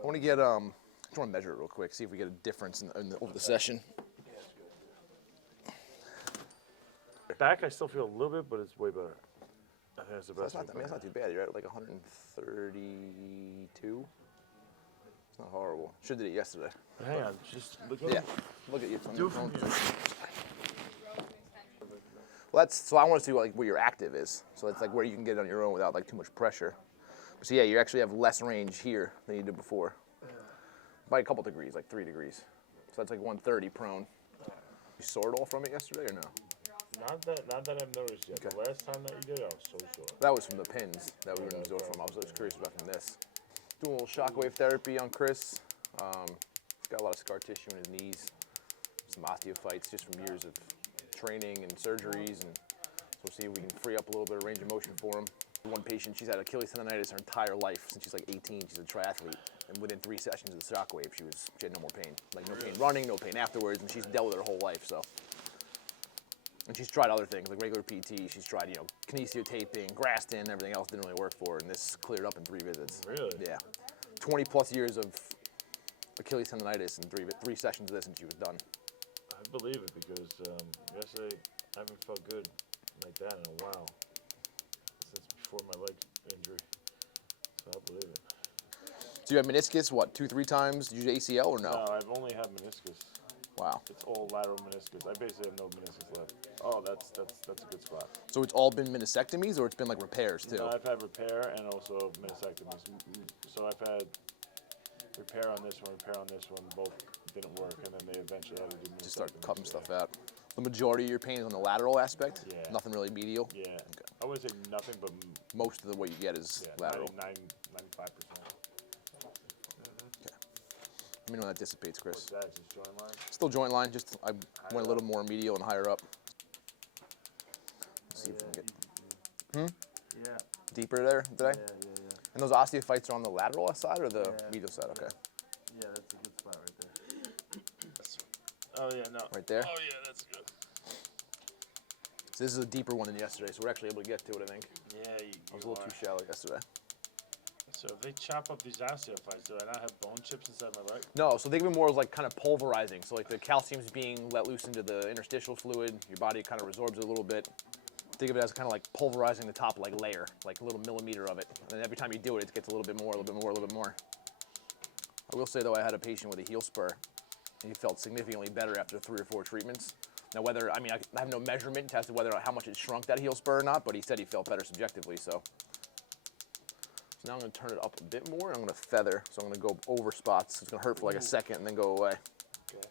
I want to get, I just want to measure it real quick, see if we get a difference over the session. Back, I still feel a little bit, but it's way better. I think that's the best. That's not too bad. You're at like 132. It's not horrible. Should have did it yesterday. Hang on, just look at Yeah, look at you. Do it from here. Well, so I want to see like where your active is. So it's like where you can get it on your own without like too much pressure. So yeah, you actually have less range here than you did before. By a couple degrees, like 3 degrees. So that's like 130 prone. You sore at all from it yesterday or no? Not that I've noticed yet. Okay. The last time that you did it, I was so sore. That was from the pins that we were sore from. I was just curious about from this. Doing a little shockwave therapy on Chris. He's got a lot of scar tissue in his knees, some osteophytes just from years of training and surgeries, and so we'll see if we can free up a little bit of range of motion for him. One patient, she's had Achilles tendonitis her entire life since she's like 18. She's a triathlete, and within 3 sessions of the shockwave, she had no more pain. Like no pain running, no pain afterwards, and she's dealt with it her whole life. So, and she's tried other things like regular PT. She's tried, kinesio taping, Graston, everything else didn't really work for her, and this cleared up in 3 visits. Really? Yeah, 20 plus years of Achilles tendonitis and 3 sessions of this, and she was done. I believe it because yesterday I haven't felt good like that in a while. Since before my leg injury. So I believe it. So you have meniscus, what, 2-3 times? Did you use ACL or no? No, I've only had meniscus. Wow. It's all lateral meniscus. I basically have no meniscus left. Oh, that's a good spot. So it's all been meniscectomies or it's been like repairs too? No, I've had repair and also meniscectomies. So I've had repair on this one, both didn't work, and then they eventually had to do meniscectomies. Just start cutting stuff out. The majority of your pain is on the lateral aspect? Yeah. Nothing really medial? Yeah. Okay. I wouldn't say nothing, but most of what you get is lateral. 95%. Okay. Let me know when that dissipates, Chris. What's that, just joint line? Still joint line, just I went a little more medial and higher up. Let's see if we can get Yeah. deeper there today? Yeah. And those osteophytes are on the lateral side or the medial side? Okay. Yeah, that's a good spot right there. Oh yeah, no. Right there? Oh yeah, that's good. So this is a deeper one than yesterday, so we're actually able to get to it, I think. Yeah, I was a little too shallow yesterday. So if they chop up these osteophytes, do I not have bone chips inside my leg? No, so think of it more as like kind of pulverizing. So like the calcium's being let loose into the interstitial fluid, your body kind of resorbs it a little bit. Think of it as kind of like pulverizing the top like layer, like a little millimeter of it. And then every time you do it, it gets a little bit more, a little bit more, a little bit more. I will say though, I had a patient with a heel spur, and he felt significantly better after 3 or 4 treatments. Now whether, I have no measurement as to how much it shrunk that heel spur or not, but he said he felt better subjectively, so. So now I'm gonna turn it up a bit more, and I'm gonna feather. So I'm gonna go over spots. It's gonna hurt for like a second and then go away. Okay.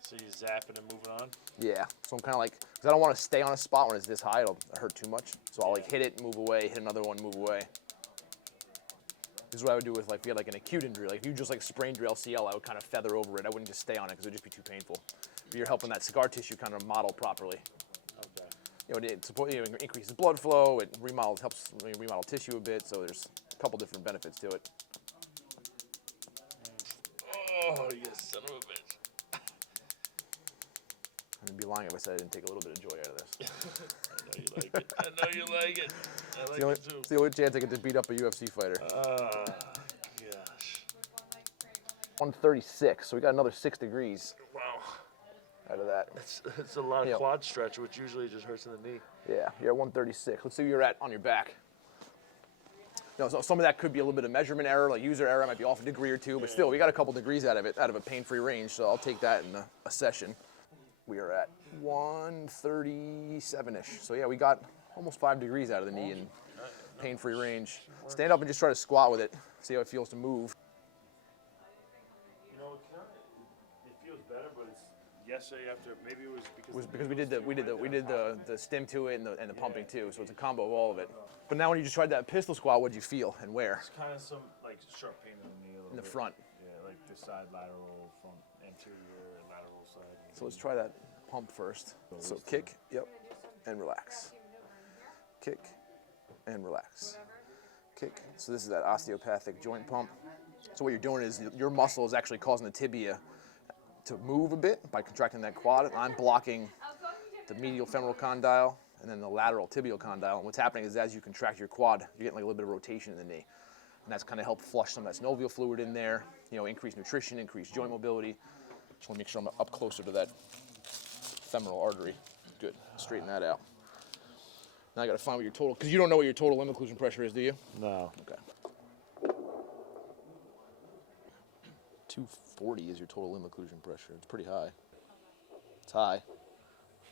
So you zap it and move it on? Yeah, so I'm kind of like, because I don't want to stay on a spot when it's this high, it'll hurt too much. So I'll like hit it, move away, hit another one, move away. This is what I would do with like, if you had like an acute injury, like if you just like sprained your LCL, I would kind of feather over it. I wouldn't just stay on it because it would just be too painful. But you're helping that scar tissue kind of model properly. Okay. It increases blood flow, it helps remodel tissue a bit, so there's a couple different benefits to it. Oh, you son of a bitch. I'd be lying if I said I didn't take a little bit of joy out of this. I know you like it. I know you like it. I like it too. It's the only chance I get to beat up a UFC fighter. Gosh. 136, so we got another 6 degrees Wow. out of that. It's a lot of quad stretch, which usually just hurts in the knee. Yeah, you're at 136. Let's see where you're at on your back. No, so some of that could be a little bit of measurement error, like user error, might be off a degree or two, but still, we got a couple degrees out of it, out of a pain-free range, so I'll take that in a session. We are at 137-ish. So yeah, we got almost 5 degrees out of the knee in pain-free range. Stand up and just try to squat with it, see how it feels to move. You know, it feels better, but it's yesterday after, maybe it was Because we did the stim to it and the pumping too, so it's a combo of all of it. But now when you just tried that pistol squat, what'd you feel and where? It's kind of some like sharp pain in the knee a little In the bit. front. Yeah, like the side lateral, front anterior, lateral side. So let's try that pump first. So kick, yep, and relax. Kick and relax. Kick. So this is that osteopathic joint pump. So what you're doing is your muscle is actually causing the tibia to move a bit by contracting that quad. I'm blocking the medial femoral condyle and then the lateral tibial condyle. And what's happening is as you contract your quad, you're getting like a little bit of rotation in the knee. And that's kind of helped flush some of that synovial fluid in there, you know, increase nutrition, increase joint mobility. Just want to make sure I'm up closer to that femoral artery. Good, straighten that out. Now I got to find what your total, because you don't know what your total limb occlusion pressure is, do you? No. Okay. 240 is your total limb occlusion pressure. It's pretty high. It's high.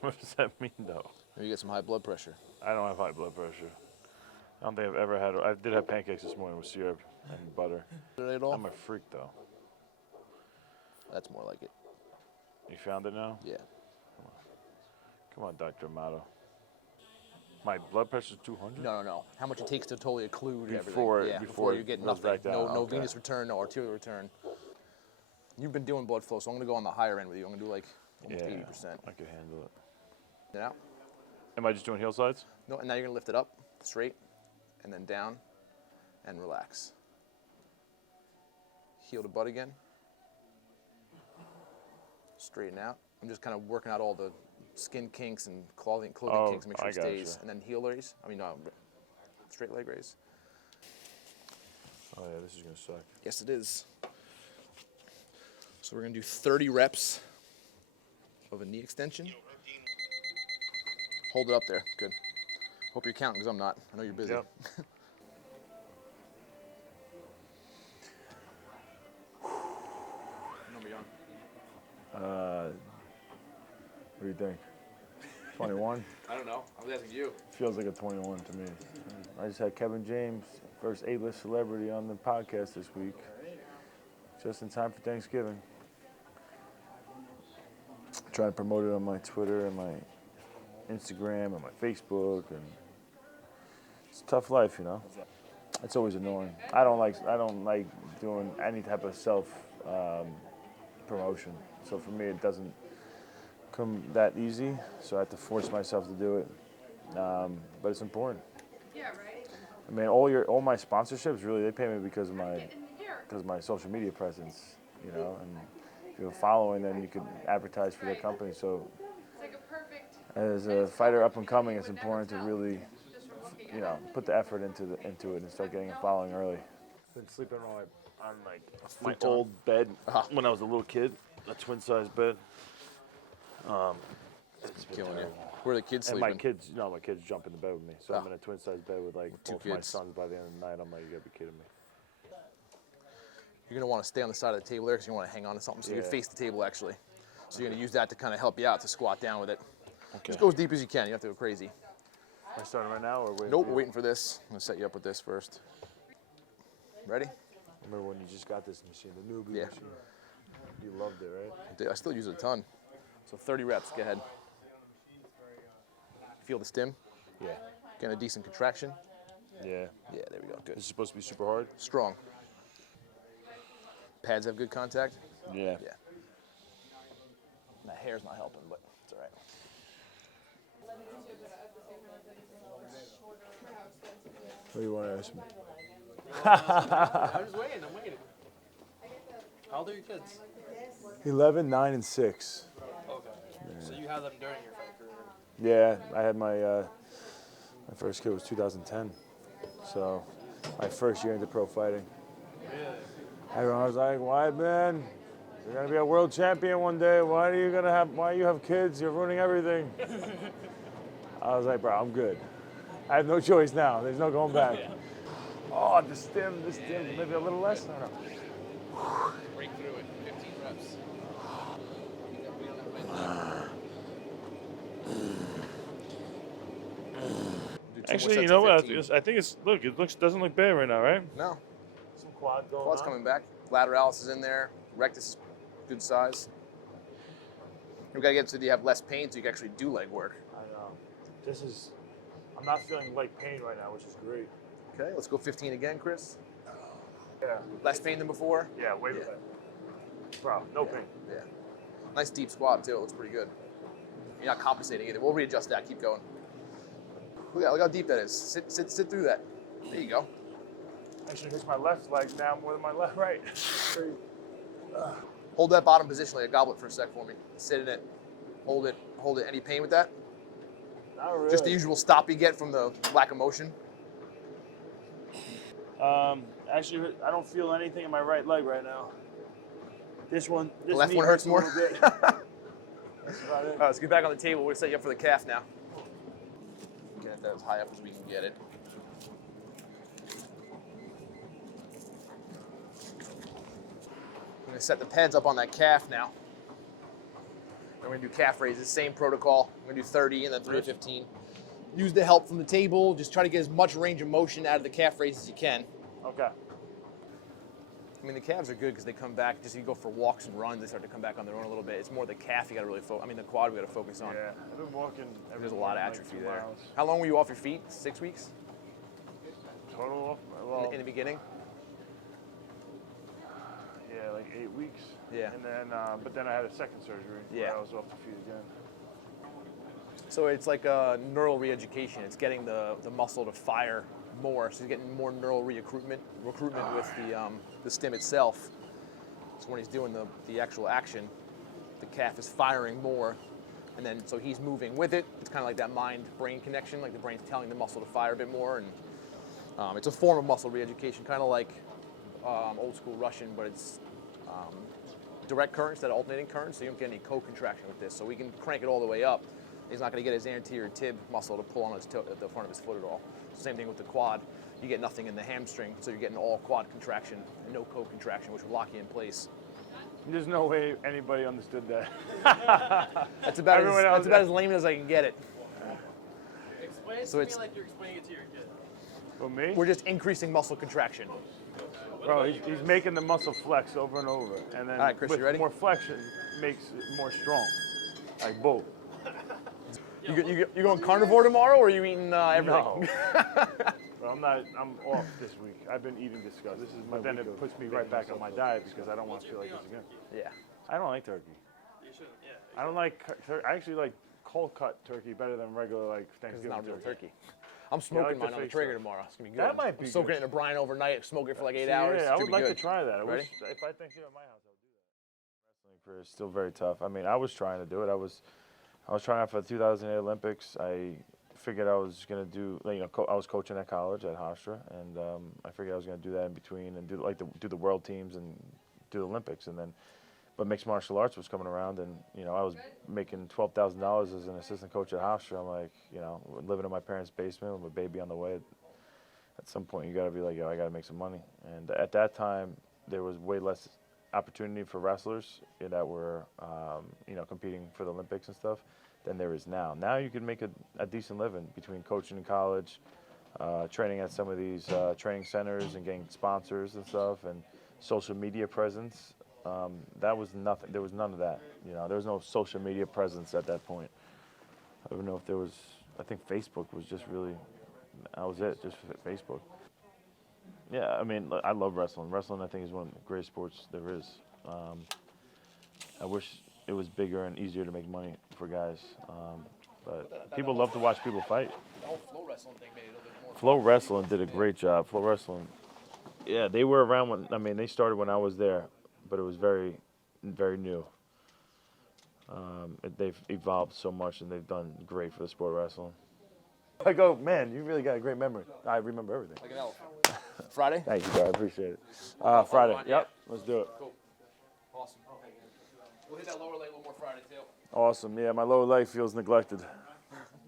What does that mean, though? Maybe you get some high blood pressure. I don't have high blood pressure. I don't think I've ever had. I did have pancakes this morning with syrup and butter. Did it at all? I'm a freak, though. That's more like it. You found it now? Yeah. Come on, Dr. Amato. My blood pressure's 200? No. How much it takes to totally occlude Before- everything. Yeah, before you get it goes nothing. back down. No Okay. venous return, no arterial return. You've been doing blood flow, so I'm going to go on the higher end with you. I'm going to do like almost 80%. I could handle it. Now, Am I just doing heel sides? no, and now you're going to lift it up, straight, and then down, and relax. Heel to butt again. Straighten out. I'm just kind of working out all the skin kinks and clothing kinks to make sure I it stays. gotcha. And then heel raise. Straight leg raise. Oh, yeah, this is going to suck. Yes, it is. So we're going to do 30 reps of a knee extension. Hold it up there. Good. Hope you're counting because I'm not. I know you're busy. Yep. Number you on? What do you think? 21? I don't know. I was asking you. Feels like a 21 to me. I just had Kevin James, first A-list celebrity on the podcast this week. Just in time for Thanksgiving. Trying to promote it on my Twitter and my Instagram and my Facebook, and it's a tough life, you know. It's always annoying. I don't like doing any type of self promotion. So for me, it doesn't come that easy. So I have to force myself to do it. But it's important. Yeah, right. I mean, all my sponsorships really, they pay me because of my social media presence, you know. And if you're following, then you can advertise for their company. So It's like a perfect. as a fighter up and coming, it's important to really, you know, put the effort into it and start getting a following early. Been sleeping on like my old bed when I was a little kid, a twin size bed. It's killing you. Where are the kids And sleeping? my kids jump in the bed with me. So I'm in a twin size bed with like Two both my kids. sons by the end of the night. I'm like, you gotta be kidding me. You're going to want to stay on the side of the table there because you want to hang on to something. So you can Yeah. face the table, actually. So you're going to use that to kind of help you out to squat down with it. Okay. Just go as deep as you can. You don't have to go crazy. Am I starting right now or waiting? Nope, for we're you? waiting for this. I'm going to set you up with this first. Ready? Remember when you just got this machine, the Neubie Yeah. machine? You loved it, right? I still use it a ton. So 30 reps. Go ahead. Feel the stim? Yeah. Getting a decent contraction? Yeah. Yeah, there we go. Good. This is supposed to be super hard? Strong. Pads have good contact? Yeah. Yeah. That hair's not helping, but it's all right. What do you want to ask me? I'm just waiting. How old are your kids? 11, 9, and 6. Okay. So you had them during your fight career. Yeah, I had my first kid was 2010. So my first year into pro fighting. Really? Everyone was like, Weidman, you're gonna be a world champion one day. Why do you have kids? You're ruining everything. I was like, bro, I'm good. I have no choice now. There's no going back. Oh, the stim, maybe a little less. I don't know. Break through it. 15 reps. Actually, you know what? I think it doesn't look bad right now, right? No. Some quad going Quad's coming back. Lateralis is in there. Rectus is good size. We got to get so you have less pain so you can actually do leg work. I know. I'm not feeling like pain right now, which is great. Okay, let's go 15 again, Chris. Yeah. Less pain than before? Yeah, way better. Bro, no pain. Yeah. Nice deep squat, too. It looks pretty good. You're not compensating either. We'll readjust that. Keep going. Look how deep that is. Sit through that. There you go. Actually, it hits my left leg now more than my left right. Hold that bottom position like a goblet for a sec for me. Sit in it. Hold it. Hold it. Any pain with that? Not really. Just the usual stop you get from the lack of motion? Actually, I don't feel anything in my right leg right now. This left knee one hurts a more? little bit. That's about it. All right, let's get back on the table. We'll set you up for the calf now. Get that as high up as we can get it. I'm going to set the pads up on that calf now. We're going to do calf raises, same protocol. I'm going to do 30 and then 3 to 15. Use the help from the table. Just try to get as much range of motion out of the calf raise as you can. Okay. I mean, the calves are good because they come back, just you go for walks and runs, they start to come back on their own a little bit. It's more the calf you got to really focus. I mean, the quad we got to focus on. Yeah, I've been walking. There's a lot of atrophy like 2 there. miles. How long were you off your feet? 6 weeks? Total off. Well, In the beginning? yeah, like 8 weeks. Yeah. And then, but then I had a second surgery. Yeah. Where I was off the feet again. So it's like a neural re-education. It's getting the muscle to fire more. So he's getting more neural recruitment with the stim itself. So when he's doing the actual action, the calf is firing more, and then so he's moving with it. It's kind of like that mind-brain connection, like the brain's telling the muscle to fire a bit more, and it's a form of muscle re-education, kind of like old school Russian, but it's direct current instead of alternating current, so you don't get any co-contraction with this. So we can crank it all the way up. He's not going to get his anterior tib muscle to pull on his toe, at the front of his foot at all. Same thing with the quad. You get nothing in the hamstring, so you're getting all quad contraction and no co-contraction, which will lock you in place. There's no way anybody understood that. That's about as lame as I can get it. Explain it So to it's- me like you're explaining it to your kid. For me, We're just increasing muscle contraction. bro, he's making the muscle flex over and over, and then All right, Chris, with you ready? more flexion makes it more strong, like both. You going carnivore tomorrow, or are you eating everything? No. But I'm off this week. I've been eating disgust. But then it puts me right back on my diet because I don't want to feel like this again. Yeah. I don't like turkey. You shouldn't, yeah. I don't like I actually like cold cut turkey better than regular like It's Thanksgiving not real turkey. turkey. I'm smoking like the mine on the fake Traeger stuff. tomorrow. It's gonna be good. That might be I'm soaking good. it in a brine overnight, smoke it for like 8 See, hours. Yeah, I It should would be like good. to try that. I Ready? wish if I Thanksgiving at my house, I'll do that. Wrestling is still very tough. I mean, I was trying to do it. I was trying out for the 2008 Olympics. I figured I was gonna do, I was coaching at college at Hofstra, and I figured I was gonna do that in between and do the world teams and do the Olympics, and then. But mixed martial arts was coming around, and I was making $12,000 as an assistant coach at Hofstra. I'm like, living in my parents' basement with a baby on the way. At some point, you got to be like, yo, I got to make some money. And at that time, there was way less opportunity for wrestlers that were, competing for the Olympics and stuff than there is now. Now you can make a decent living between coaching in college, training at some of these training centers and getting sponsors and stuff, and social media presence. That was nothing. There was none of that. There was no social media presence at that point. I don't even know if there was. I think Facebook was just really. That was it. Just Facebook. Yeah, I mean, I love wrestling. Wrestling, I think, is one of the greatest sports there is. I wish it was bigger and easier to make money for guys, but people love to watch people fight. The whole flow wrestling thing made it a little bit more. Flow Wrestling did a great job. Flow Wrestling. Yeah, they were around they started when I was there. But it was very, very new. They've evolved so much, and they've done great for the sport of wrestling. I go, man, you really got a great memory. I remember everything. Like an elephant. Friday? Thank you, bro. I appreciate it. Friday. Yep, let's do it. Cool. Awesome. We'll hit that lower leg a little more Friday, too. Awesome. Yeah, my lower leg feels neglected.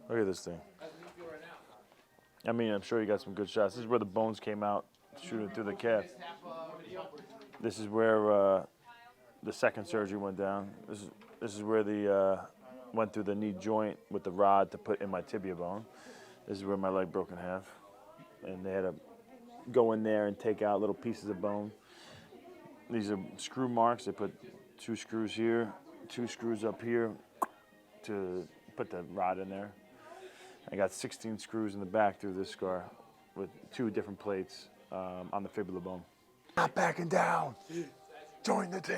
Look at this thing. How does it feel right now? I mean, I'm sure you got some good shots. This is where the bones came out, shooting through the calf. This is where the second surgery went down. This is where the went through the knee joint with the rod to put in my tibia bone. This is where my leg broke in half, and they had to go in there and take out little pieces of bone. These are screw marks. They put 2 screws here, 2 screws up here to put the rod in there. I got 16 screws in the back through this scar with 2 different plates on the fibula bone. Not backing down. Join the team.